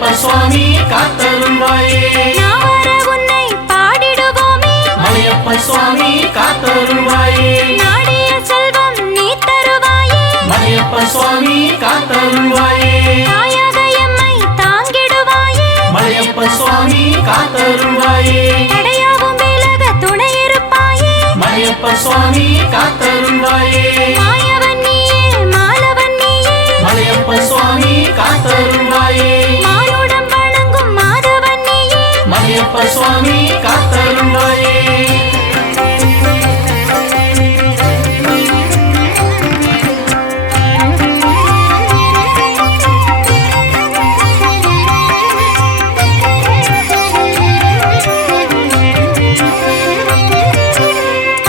மலையப்ப சுவாமி காத்தருள்வாயே நாவர உன்னை பாடிடுவோமே மலையப்ப சுவாமி காத்தருள்வாயே நாடிய செல்வம் நீ தருவாயே மலையப்ப சுவாமி காத்தருள்வாயே தாயாக எம்மை தாங்கிடுவாயே மலையப்ப சுவாமி காத்தருள்வாயே தடையாவும் விலக துணை இருப்பாயே மலையப்ப சுவாமி காத்தருள்வாயே மாயவன் நீயே மாலவன் நீயே மலையப்ப சுவாமி காத்தருள்வாயே மானுடம் வணங்கும் மாதவன் நீயே மலையப்ப சுவாமி காத்தருள்வாயே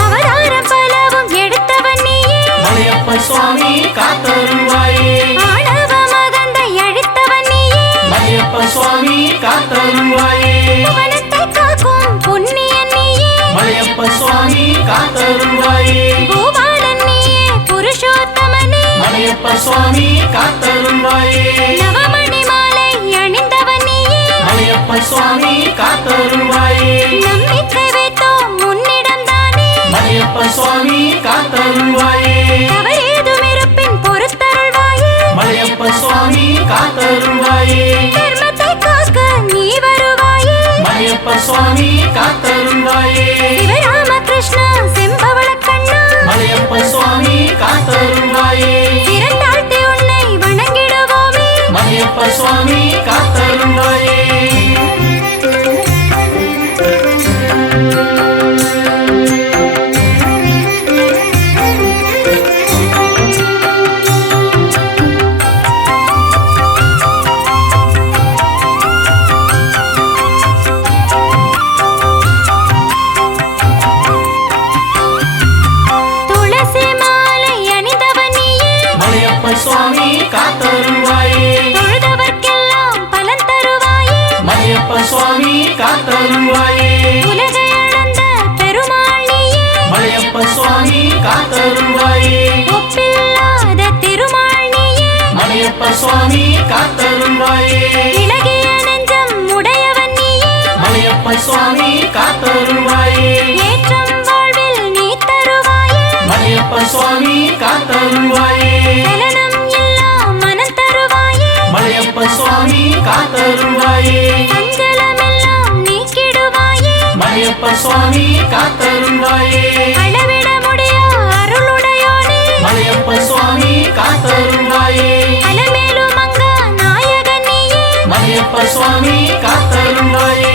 அவதாரம் பலவும் எடுத்தவன் நீயே மலையப்ப சுவாமி காத்தருள்வாயே ஆணவ மகந்தை அழித்தவன் நீயே மலையப்ப சுவாமி காத்தருள்வாயே புவனத்தை காக்கும் புண்ணியன் நீயே மலையப்ப சுவாமி காத்தருள்வாயே பூபாலன் நீயே புருஷோத்தமனே மலையப்ப சுவாமி காத்தருள்வாயே நவமணி மாலை அணிந்தவன் நீயே மலையப்ப சுவாமி காத்தருள்வாயே நம்பிக்கை வைத்தோம் உன்னிடம் தானே மலையப்ப சுவாமி காத்தருள்வாயே தவறேதும் இருப்பின் பொறுத்தருள்வாயே மலையப்ப சுவாமி காத்தருள்வாயே தர்மத்தை காக்க நீ வருவாயே மலையப்ப சுவாமி காத்தருள்வாயே சிவராமகிருஷ்ணா செம்பவளக்கண்ணா மலையப்ப சுவாமி காத்தருள்வாயே திறந்தாழ்த்தி உன்னை வணங்கிடுவோமே மலையப்ப சுவாமி காத்தருள்வாயே துளசி மாலை அணிந்தவன் நீயே மலையப்ப சுவாமி காத்தருள்வாயே தொழுதவர்க்கெல்லாம் பலன் தருவாயே மலையப்ப சுவாமி காத்தருள்வாயே உலகை அளந்த பெருமாள் நீயே மலையப்ப சுவாமி காத்தருள்வாயே ஒப்பில்லாத திருமால் நீயே மலையப்ப சுவாமி காத்தருள்வாயே இளகிய நெஞ்சம் உடையவன் நீயே மலையப்ப சுவாமி காத்தருள்வாயே ஏற்றம் வாழ்வில் நீ தருவாயே மலையப்ப சுவாமி காத்தருள்வாயே சலனம் எல்லாம் மனம் தருவாயே மலையப்ப சுவாமி காத்தருள்வாயே சஞ்சலமெல்லாம் நீக்கிடுவாயே மலையப்ப சுவாமி காத்தருள்வாயே அளவிட முடியா அருளுடையோனே மலையப்ப சுவாமி காத்தருள்வாயே அலமேலும் மங்கா நாயகன் நீயே மலையப்ப சுவாமி காத்தருள்வாயே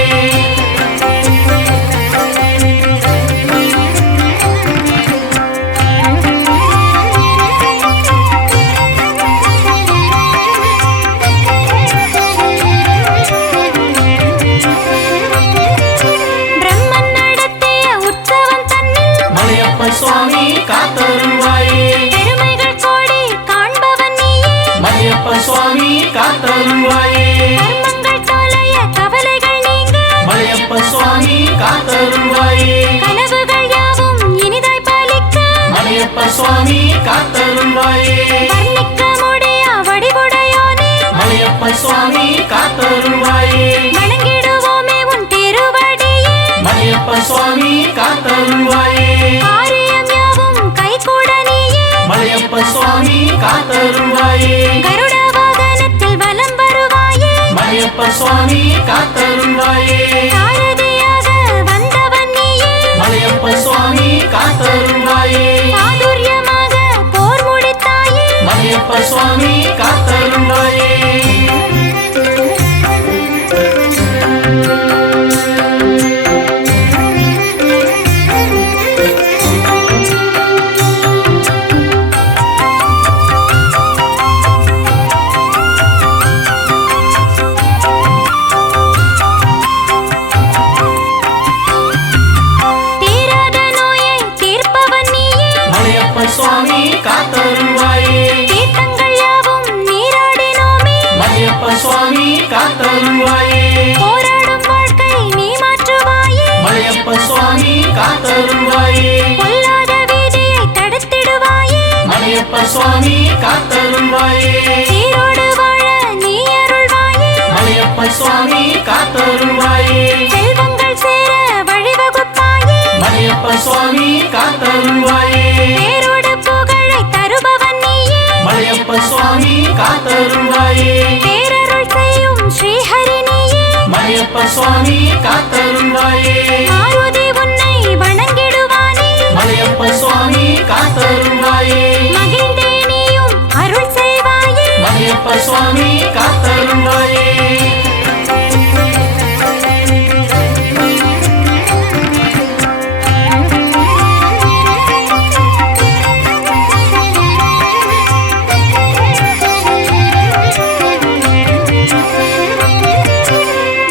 பிரம்மன் நடத்திய உற்சவம் தன்னில் மலையப்ப சுவாமி காத்தருள்வாயே பெருமைகள் கோடி காண்பவன் நீயே மலையப்ப சுவாமி காத்தருள்வாயே கர்மங்கள் தொலைய கவலைகள் நீங்க மலையப்ப சுவாமி காத்தருள்வாயே கனவுகள் யாவும் இனிதாய் பாலிக்க மலையப்ப சுவாமி காத்தருள்வாயே வர்ணிக்க முடியா வடிவுடையோனே மலையப்ப சுவாமி காத்தருள்வாயே வணங்கிடுவோமே உன் திருவடியே மலையப்ப சுவாமி காத்தருள்வாயே காரியம் யாவும் கைகூட நீயே மலையப்ப சுவாமி காத்தருள்வாயே கருட வாகனத்தில் வலம் வருவாயே மலையப்ப சுவாமி காத்தருள்வாயே சாரதியாக வந்தவன் நீயே மலையப்ப சுவாமி காத்தருள்வாயே சாதுரியமாக போர் முடித்தாயே மலையப்ப சுவாமி காத்தருள்வாயே தீராத நோயை தீர்ப்பவன் நீயே மலையப்ப சுவாமி காத்தருள்வாயே தீர்த்தங்கள் யாவும் நீராடினோமே மலையப்ப சுவாமி காத்தருள்வாயே போராடும் வாழ்க்கை நீ மாற்றுவாயே மலையப்ப சுவாமி காத்தருள்வாயே பொல்லாத வீதியை தடுத்திடுவாயே சுவாமி காத்தருள்வாயே சீரோடு வாழ நீ அருள்வாயே மலையப்ப சுவாமி காத்தருள்வாயே மகிழ்ந்தே நீயும் அருள் செய்வாயே மலையப்ப சுவாமி காத்தருள்வாயே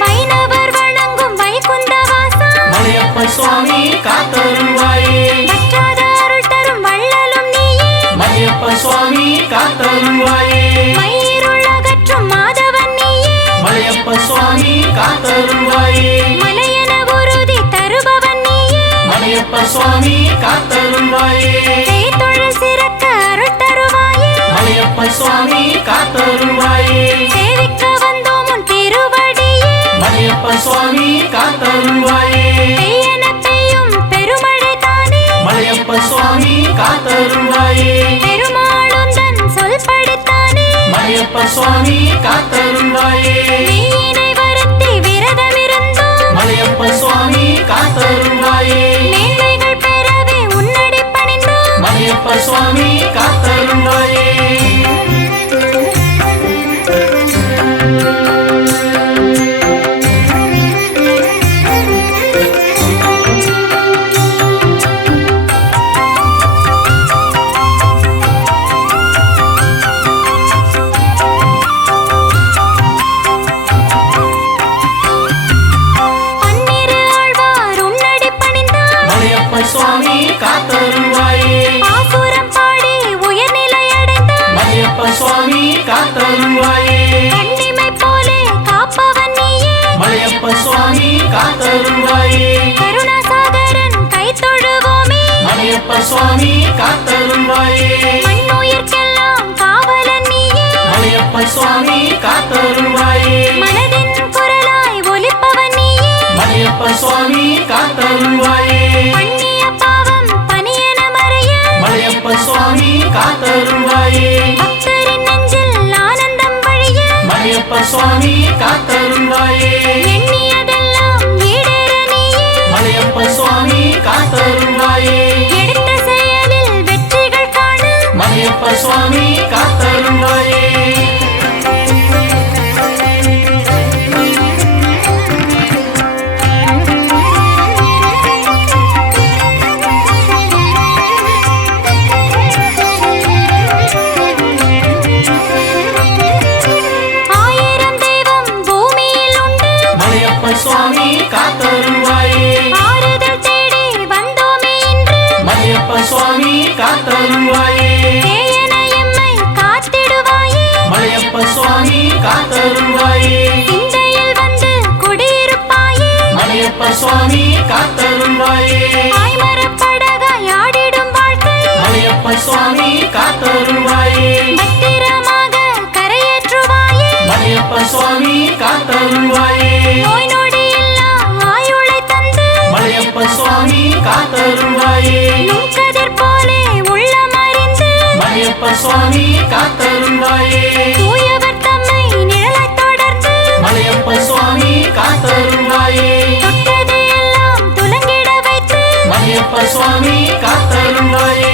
வைணவர் வணங்கும் வைகுந்தவாசா மலையப்ப சுவாமி காத்தருள்வாயே வற்றாத அருள் தரும் வள்ளலும் நீயே மலையப்ப சுவாமி காத்தருள்வாயே மயிருள் அகற்றும் மாதவன் நீயே மலையப்ப சுவாமி காத்தருள்வாயே மலையென உறுதி தருபவன் நீயே மலையப்ப சுவாமி காத்தருள்வாயே செய்தொழில் சிறக்க அருள் தருவாயே மலையப்ப சுவாமி காத்தருள்வாயே சேவிக்க வந்தோம் உன் திருவடியே மலையப்ப சுவாமி காத்தருள்வாயே பெய்யென பெய்யும் பெருமழை தானே மலையப்ப சுவாமி காத்தருள்வாயே பெருமாளுந்தன் சொல் படித்தானே மலையப்ப சுவாமி காத்தருள்வாயே மெய்யினை வருத்தி விரதமிருந்தோம் மலையப்ப சுவாமி காத்தருள்வாயே மேன்மைகள் பெறவே உன்னடி பணிந்தோம் மலையப்ப சுவாமி காத்தருள்வாயே பன்னிரு ஆழ்வார் உன்னடி பணிந்தார் மலையப்ப சுவாமி காத்தருள்வாயே பாசுரம் பாடி உயர்நிலை அடைந்தார் மலையப்ப சுவாமி காத்தருள்வாயே கண்ணிமை போலே காப்பவன் நீயே மலையப்ப சுவாமி காத்தருள்வாயே கருணாசாகரன் கை தொழுவோமே மலையப்ப சுவாமி காத்தருள்வாயே மண்ணுயிர்க்கெல்லாம் காவலன் நீயே மலையப்ப சுவாமி காத்தருள்வாயே மனதின் குரலாய் ஒலிப்பவன் நீயே மலையப்ப சுவாமி காத்தருள்வாயே பண்ணிய பாவம் பனியென மறைய மலையப்ப சுவாமி காத்தருள்வாயே பக்தரின் நெஞ்சில் ஆனந்தம் வழிய மலையப்ப சுவாமி காத்தருள்வாயே எண்ணியதெல்லாம் ஈடேற நீயே மலையப்ப சுவாமி காத்தருள்வாயே எடுத்த செயலில் வெற்றிகள் காண மலையப்ப சுவாமி காத்தருள்வாயே ஆயிரம் தெய்வம் பூமியில் உண்டு மலையப்ப சுவாமி காத்தருள்வாயே ஆறுதல் தேடி வந்தோமே இன்று மலையப்ப சுவாமி காத்தருள்வாயே தேயன எம்மை காத்திடுவாயே மலையப்ப சுவாமி காத்தருள்வாயே சிந்தையில் வந்து குடியிருப்பாயே மலையப்ப சுவாமி காத்தருள்வாயே ஆய்மரப்படகாய் ஆடிடும் வாழ்க்கை மலையப்ப சுவாமி காத்தருள்வாயே பத்திரமாக கரையேற்றுவாயே மலையப்ப சுவாமி காத்தருள்வாயே நோய் நொடி இல்லா ஆயுளை தந்து மலையப்ப சுவாமி காத்தருள்வாயே நுண்கதிர் போலே உள்ளம் அறிந்து மலையப்ப சுவாமி காத்தருள்வாயே தூயவர் தம்மை நிழலைத் தொடர்ந்து மலையப்ப சுவாமி காத்தருள்வாயே தொட்டதையெல்லாம் துலங்கிட வைத்து மலையப்ப சுவாமி காத்தருள்வாயே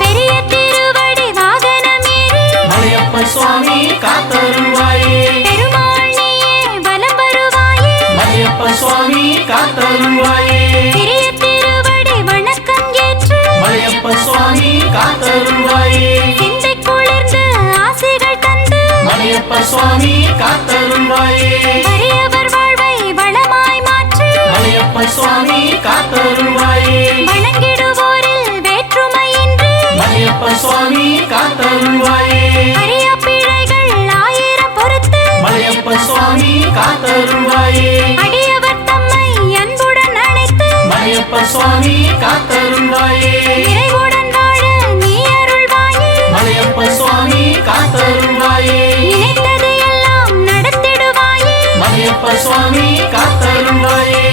பெரிய திருவடி வாகனமேறி மலையப்ப சுவாமி காத்தருள்வாயே பெருமாள் நீயே வலம் வருவாயே மலையப்ப சுவாமி காத்தருள்வாயே பெரிய திருவடி வணக்கம் ஏற்று மலையப்ப சுவாமி காத்தருள்வாயே சிந்தை குளிர்ந்து ஆசைகள் தந்து மலையப்ப சுவாமி காத்தருள்வாயே வறியவர் வாழ்வை வளமாய் மாற்றி மலையப்ப சுவாமி காத்தருள்வாயே வணங்கிடுவோரில் வேற்றுமையின்றி மலையப்ப சுவாமி காத்தருள்வாயே அரிய பிழைகள் ஆயிரம் பொறுத்து மலையப்ப சுவாமி காத்தருள்வாயே அடியவர் தம்மை அன்புடன் அழைத்து மலையப்ப சுவாமி காத்தருள்வாயே நிறைவுடன் வாழ நீ அருள்வாயே மலையப்ப சுவாமி காத்தருள்வாயே நினைத்தது எல்லாம் நடத்திடுவாயே மலையப்ப மலையப்ப சுவாமி காத்தருள்வாயே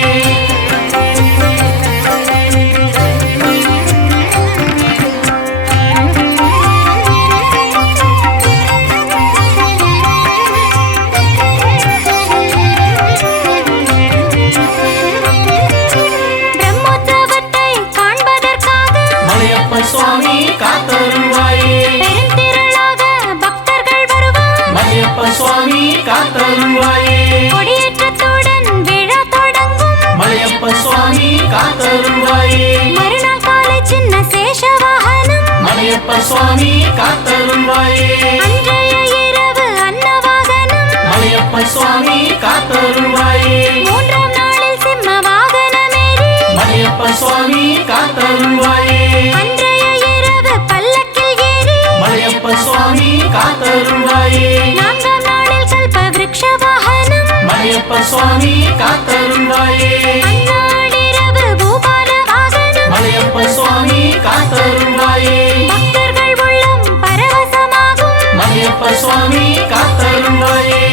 பிரம்மோற்சவத்தை காண்பதற்காக மலையப்ப சுவாமி காத்தருள்வாயே பெருந்திரளாக பக்தர்கள் வருவார். மலையப்ப சுவாமி காத்தருள்வாயே கொடியேற்றத்துடன் விழா தொடங்கும். மலையப்ப சுவாமி காத்தருள்வாயே மறுநாள் காலை சின்ன சேஷ வாகனம். மலையப்ப சுவாமி காத்தருள்வாயே அன்றைய இரவு அன்னவாகனம். மலையப்ப சுவாமி காத்தருள்வாயே மூன்றாம் நாளில் சிம்ம வாகனமேறி. மலையப்ப சுவாமி காத்தருள்வாயே அன்றைய இரவு பல்லக்கில் ஏறி. மலையப்ப சுவாமி காத்தருள்வாயே நான்காம் நாளில் கல்ப விருட்ச வாகனம். மலையப்ப சுவாமி காத்தருள்வாயே அந்நாளிரவு பூபால வாகனம். மலையப்ப சுவாமி காத்தருள்வாயே பக்தர்கள் உள்ளம் பரவசமாகும். மலையப்ப சுவாமி காத்தருள்வாயே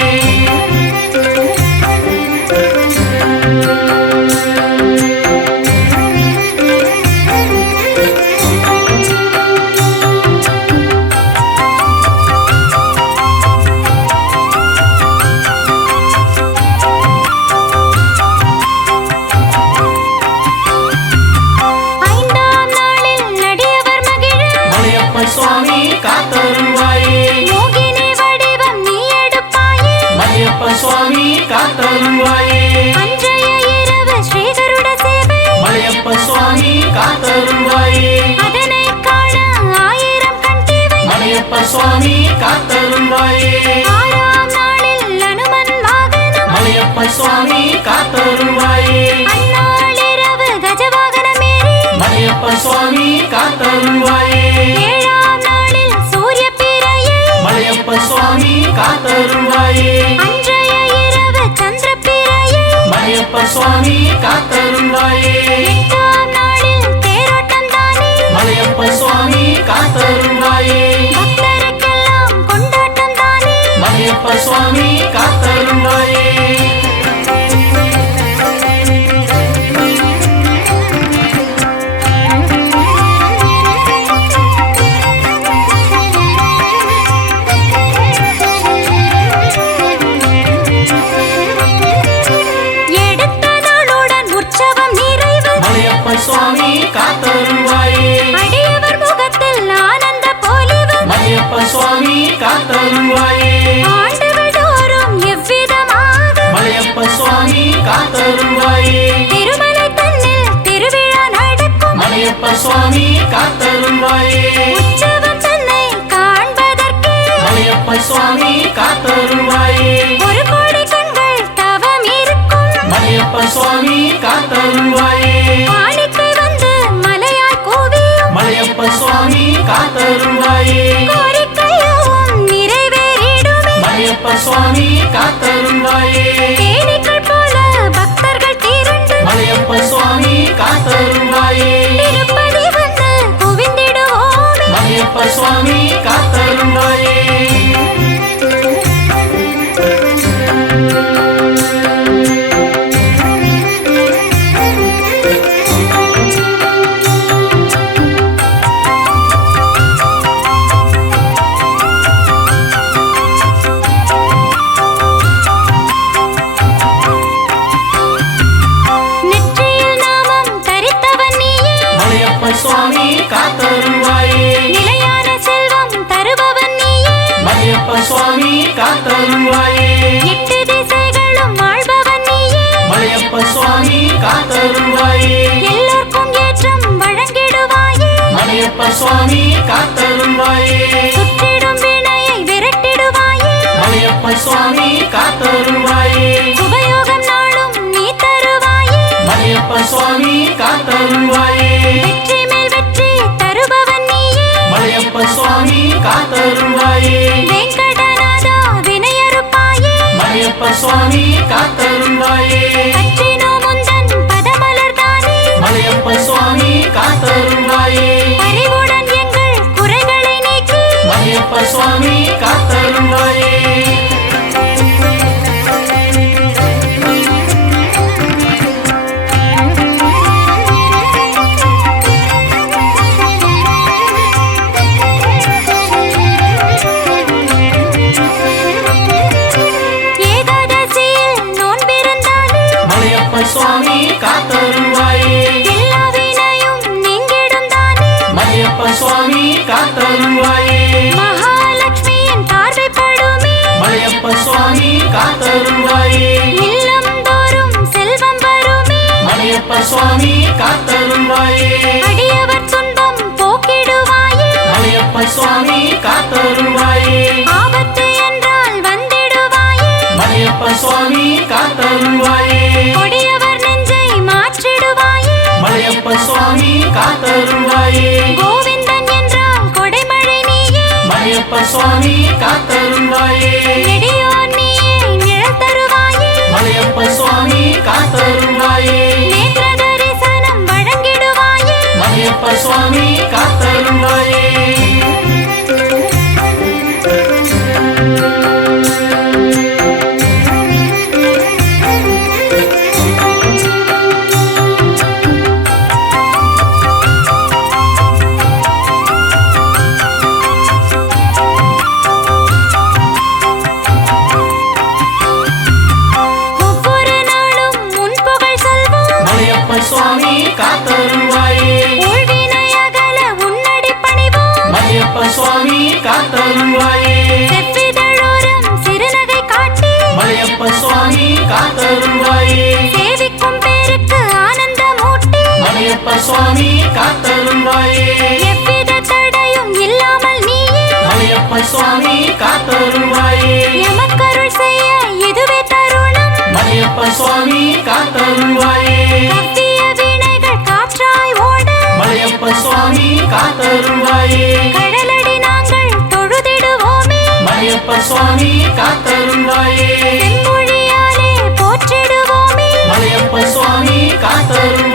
ஐந்தாம் நாளில் நடியவர் மகிழ. மலையப்ப சுவாமி காத்தருள்வாயே மோகினி வடிவம் நீ எடுப்பாயே. மலையப்ப சுவாமி காத்தருள்வாயே அன்றைய இரவு ஸ்ரீகருட சேவை. மலையப்ப சுவாமி காத்தருள்வாயே அதனை காண ஆயிரம் கண் தேவை. மலையப்ப சுவாமி காத்தருள்வாயே ஆறாம் நாளில் அனுமன் வாகனம். மலையப்ப சுவாமி காத்தருள்வாயே அந்நாளிரவு கஜவாகனமேறி. மலையப்ப சுவாமி காத்தருள்வாயே ஏழாம் நாளில் சூரிய பிறையை. மலையப்ப சுவாமி காத்தருள்வாயே அன்றைய இரவு சந்திர பிறையை. மலையப்ப சுவாமி காத்தருள்வாயே எட்டாம் நாளில் தேரோட்டம் தானே. மலையப்ப சுவாமி காத்தருள்வாயே பக்தருக்கெல்லாம் கொண்டாட்டம் தானே. மலையப்ப சுவாமி காத்தருள்வாயே எடுத்த நாளுடன் உற்சவம் நிறைவு. மலையப்ப சுவாமி காத்தருள்வாயே அடியவர் முகத்தில் ஆனந்த பொலிவு. மலையப்ப சுவாமி காத்தருள்வாயே ஆண்டுகள் தோறும் எவ்விதமாக. மலையப்ப சுவாமி காத்தருள்வாயே திருமலை தன்னில் திருவிழா நடக்கும். மலையப்ப சுவாமி காத்தருள்வாயே உற்சவம் தன்னை காண்பதற்கு. மலையப்ப சுவாமி காத்தருள்வாயே ஒரு கோடி கண்கள் தவம் இருக்கும். மலையப்ப சுவாமி காத்தருள்வாயே காணிக்கை வந்து மலையாய் கூவியும். மலையப்ப சுவாமி காத்தருள்வாயே கோரிக்கையும் நிறைவேறிடுமே. மலையப்ப சுவாமி காத்தருள்வாயே தேனீக்கள் போல பக்தர்கள் திரண்டு. மலையப்ப சுவாமி காத்தருள்வாயே திருப்பதி வந்து குவிந்திடுவோமே. மலையப்ப சுவாமி காத்தருள்வாயே நெற்றியில் நாமம் தரித்தவன் நீயே. மலையப்ப சுவாமி காத்தருள்வாயே நிலையான செல்வம் தருபவன் நீயே. மலையப்ப சுவாமி காத்தருள்வாயே எட்டு திசைகளும் ஆள்பவன் நீயே. மலையப்ப சுவாமி காத்தருள்வாயே எல்லோர்க்கும் ஏற்றம் வழங்கிடுவாயே. மலையப்ப சுவாமி காத்தருள்வாயே சுற்றிடும் வினையை விரட்டிடுவாயே. மலையப்ப சுவாமி காத்தருள்வாயே சுபயோகம் நாளும் நீ தருவாயே. மலையப்ப சுவாமி காத்தருள்வாயே வெற்றி மேல் வெற்றி தருபவன் நீயே. மலையப்ப சுவாமி காத்தருள்வாயே வெங்கடநாதா வினையறுப்பாயே. மலையப்ப சுவாமி காத்தருள்வாயே கற்றினோ முந்தன் பதமலர் தானே. மலையப்ப சுவாமி காத்தருள்வாயே அறிவுடன் எங்கள் குறைகள் சுவாமி காத்தருள்வாயே எல்லா வினையும் நீங்கிடும் தானே மலையப்ப சுவாமி காத்தருள்வாயே மகாலட்சுமியின் பார்வைப்படுமே மலையப்ப சுவாமி காத்தருள்வாயே இல்லம் தோறும் செல்வம் வருமே மலையப்ப சுவாமி காத்தருள்வாயே அடியவர் துன்பம் போக்கிடுவாயே மலையப்ப சுவாமி காத்தருள்வாயே ஆபத்து என்றால் வந்திடுவாயே மலையப்ப சுவாமி காத்தருள்வாயே கொடியவர் நெஞ்சை மாற்றிடுவாயே மலையப்ப சுவாமி காத்தருள்வாயே கோவிந்தன் என்றால் கொடைமழை நீயே மலையப்ப சுவாமி காத்தருள்வாயே நெடியோன் நீயே நிழல் தருவாயே மலையப்ப சுவாமி காத்தருள்வாயே நேத்திர தரிசனம் வழங்கிடுவாயே மலையப்ப சுவாமி காத்தருள்வாயே ஒவ்வொரு நாளும் உன் புகழ் சொல்வோம் மலையப்ப சுவாமி காத்தருள்வாயே ஊழ்வினை அகல உன்னடி பணிவோம் மலையப்ப சுவாமி காத்தருள்வாயே செவ்விதழோரம் சிறுநகை காட்டி மலையப்ப சுவாமி காத்தருள்வாயே சேவிக்கும் பேருக்கு ஆனந்தமூட்டி மலையப்ப சுவாமி காத்தருள்வாயே எவ்வித தடையும் இல்லாமல் நீயே மலையப்ப சுவாமி காத்தருள்வாயே எமக்கருள் செய்ய இதுவே தருணம் மலையப்ப சுவாமி காத்தருள்வாயே கவ்விய வினைகள் காற்றாய் ஓட மலையப்ப சுவாமி காத்தருள்வாயே கடலடி நாங்கள் தொழுதிடுவோமே மலையப்ப சுவாமி காத்தருள்வாயே செம்மொழியாலே போற்றிடுவோமே மலையப்ப சுவாமி காத்தருள்வாயே